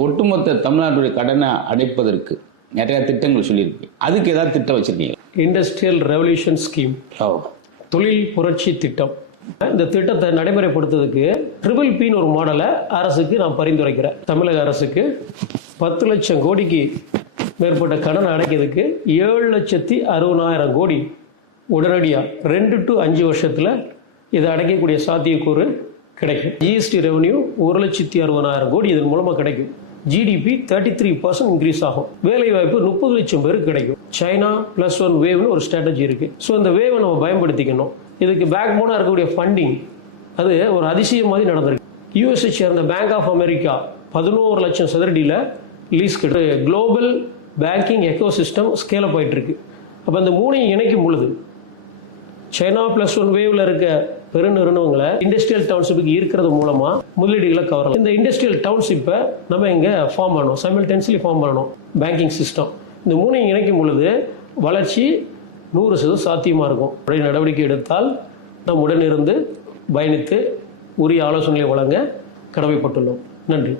ஒட்டுமொத்த தமிழ்நாட்டுடைய கடனை அடைப்பதற்கு நிறைய திட்டங்கள் சொல்லியிருக்கு. அதுக்கு ஏதாவது திட்டம் வச்சிருக்கீங்க? இண்டஸ்ட்ரியல் ரெவல்யூஷன் ஸ்கீம், தொழில் புரட்சி திட்டம். இந்த திட்டத்தை நடைமுறைப்படுத்துறதுக்கு PPPன்னு ஒரு மாடலை அரசுக்கு நான் பரிந்துரைக்கிறேன். தமிழக அரசுக்கு 10 லட்சம் கோடிக்கு மேற்பட்ட கடன் அடைக்கிறதுக்கு 7,60,000 கோடி உடனடியாக 2 to 5 வருஷத்துல இதை அடைக்கக்கூடிய சாத்தியக்கூறு கிடைக்கும். ஜிஎஸ்டி ரெவன்யூ 1,60,000 கோடி இதன் மூலமா கிடைக்கும். ஜிடிபி 33% இன்க்ரீஸ் ஆகும். வேலை வாய்ப்பு 30 லட்சம் பேருக்கு கிடைக்கும். சைனா +1 வேவ்னு ஒரு ஸ்ட்ராட்டஜி இருக்கு. ஸோ இந்த வேவை நம்ம பயன்படுத்திக்கணும். இதுக்கு பேக் போனா இருக்கக்கூடிய ஃபண்டிங் அது ஒரு அதிசயம் மாதிரி நடந்திருக்கு. யூஎஸ்ஐ சேர்ந்த பேங்க் ஆஃப் அமெரிக்கா 11 லட்சம் சதுரடியில் lease global banking ecosystem scale up ஆயிட்டு இருக்கு. அப்போ இந்த மூணையும் இணைக்கும் பொழுது சைனா +1 வேவ்ல இருக்க பெருநிறுவனங்களை இண்டஸ்ட்ரியல் டவுன்ஷிப்புக்கு இருக்கிறது மூலமா முதலீடுகளை கவரலாம். இந்த இண்டஸ்ட்ரியல் டவுன்ஷிப்பை நம்ம இங்க ஃபார்ம் பண்ணணும், சைமல்டேனியஸ்லி ஃபார்ம் பண்ணணும். பேங்கிங் சிஸ்டம் இந்த மூணையும் இணைக்கும் பொழுது வளர்ச்சி 100% சாத்தியமா இருக்கும். நடவடிக்கை எடுத்தால் நாம் உடனிருந்து பயணித்து உரிய ஆலோசனைகளை வழங்க கடமைப்பட்டுள்ளோம். நன்றி.